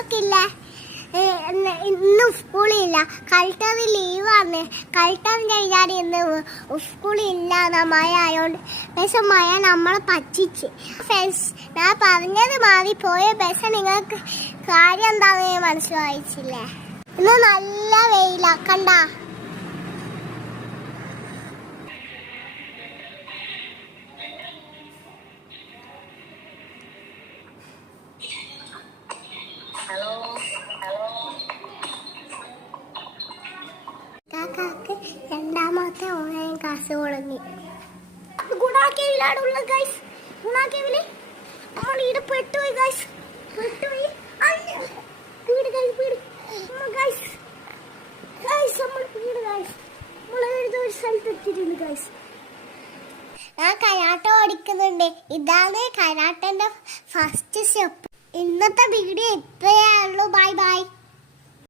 നമുക്കില്ല ഇന്ന് സ്കൂളില്ല. കളിട്ടത് ലീവാണ്. കളിട്ടം കഴിഞ്ഞാൽ ഇന്ന് സ്കൂളില്ല മഴ ആയോണ്ട്. പക്ഷെ മഴ നമ്മളെ പറ്റിച്ച്. ഫ്രണ്ട്സ്, ഞാൻ പറഞ്ഞത് മാറി പോയ. പക്ഷെ നിങ്ങൾക്ക് കാര്യം എന്താണെന്ന് മനസ്സിലായിച്ചില്ലേ? ഇന്ന് നല്ല വെയിലാ, കണ്ട. കാക്കാക്ക് രണ്ടാമത്തെ ഓൺലൈൻ ക്ലാസ് തുടങ്ങി. ഗുണാക്കേവിലാണുള്ള ഗൈസ്. ഗുണാക്കേവില് നമ്മൾ ഇവിടെ പെട്ടുപോയി ഗൈസ്. പെട്ടുപോയി. വീട് ഗൈസ്, വീട് ഗൈസ്. ഗൈസ് നമ്മൾ വീട് ഗൈസ്. നമ്മൾ ഒരു സ്ഥലത്ത് എത്തിയിട്ടുണ്ട് ഗൈസ്. ഞാൻ കരാട്ട ഓടിക്കുന്നുണ്ട്. ഇതാണ് കരാട്ടന്റെ ഫസ്റ്റ് സ്റ്റെപ്പ്. ഇന്നത്തെ വീഡിയോ ഇത്രയേ ഉള്ളൂ. Bye bye.